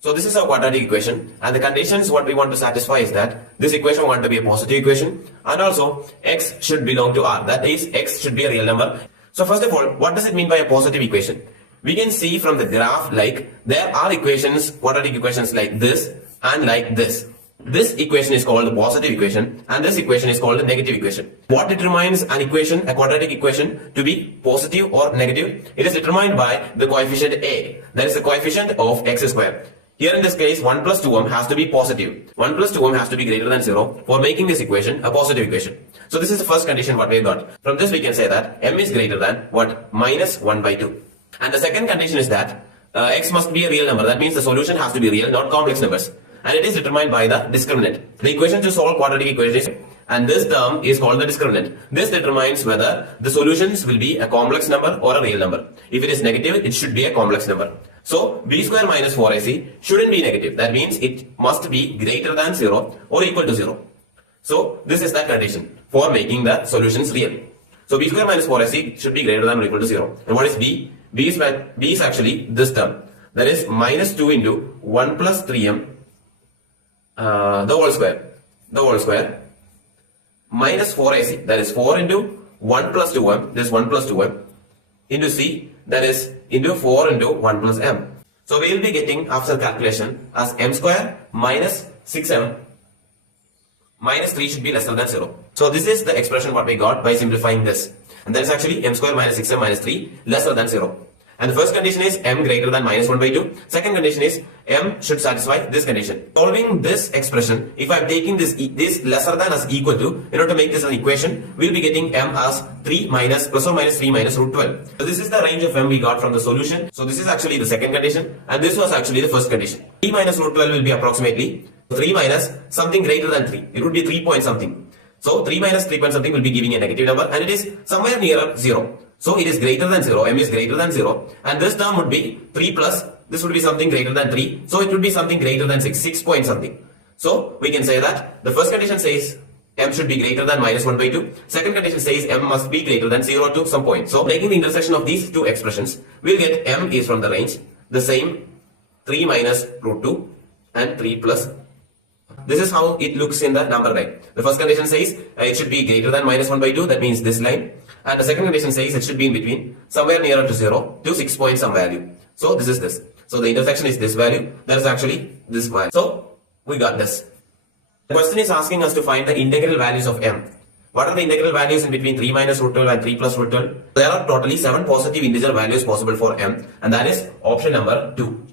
So this is a quadratic equation, and the conditions what we want to satisfy is that this equation want to be a positive equation, and also x should belong to R. That is, x should be a real number. So first of all, what does it mean by a positive equation? We can see from the graph like there are equations, quadratic equations like this and like this. This equation is called the positive equation, and this equation is called the negative equation. What determines an equation, a quadratic equation, to be positive or negative? It is determined by the coefficient a. That is the coefficient of x square. Here in this case, 1 plus 2m has to be positive. 1 plus 2m has to be greater than 0 for making this equation a positive equation. So this is the first condition what we got. From this we can say that m is greater than what? Minus 1 by 2. And the second condition is that x must be a real number. That means the solution has to be real, not complex numbers. And it is determined by the discriminant. The equation to solve quadratic equation is, and this term is called the discriminant. This determines whether the solutions will be a complex number or a real number. If it is negative, it should be a complex number. So b square minus 4ac shouldn't be negative. That means it must be greater than 0 or equal to 0. So this is the condition for making the solutions real. So b square minus 4ac should be greater than or equal to 0. And what is b? B is actually this term. That is minus 2 into 1 plus 3m the whole square minus 4ac, that is 4 into 1 plus 2m, this 1 plus 2m, into c, that is into 4 into 1 plus m. So we will be getting after calculation as m square minus 6m minus 3 should be lesser than 0. So this is the expression what we got by simplifying this, and that is actually m square minus 6m minus 3 lesser than 0. And the first condition is m greater than minus 1 by 2. Second condition is m should satisfy this condition. Solving this expression, if I am taking this lesser than as equal to, in order to make this an equation, we will be getting m as 3 minus plus or minus 3 minus root 12. So this is the range of m we got from the solution. So this is actually the second condition, and this was actually the first condition. 3 minus root 12 will be approximately 3 minus something greater than 3. It would be 3 point something. So 3 minus 3 point something will be giving a negative number, and it is somewhere nearer 0. So it is greater than 0, m is greater than 0, and this term would be 3 plus, this would be something greater than 3, so it would be something greater than 6 point something. So we can say that the first condition says m should be greater than minus 1 by 2, second condition says m must be greater than 0 to some point. So taking the intersection of these two expressions, we'll get m is from the range, the same 3 minus root 2 and 3 plus. This is how it looks in the number line. The first condition says it should be greater than minus 1 by 2, that means this line. And the second condition says it should be in between, somewhere nearer to 0 to 6 point some value. So this is this. So the intersection is this value, that is actually this value. So we got this. The question is asking us to find the integral values of m. What are the integral values in between 3 minus root 12 and 3 plus root 12? There are totally 7 positive integer values possible for m, and that is option number 2.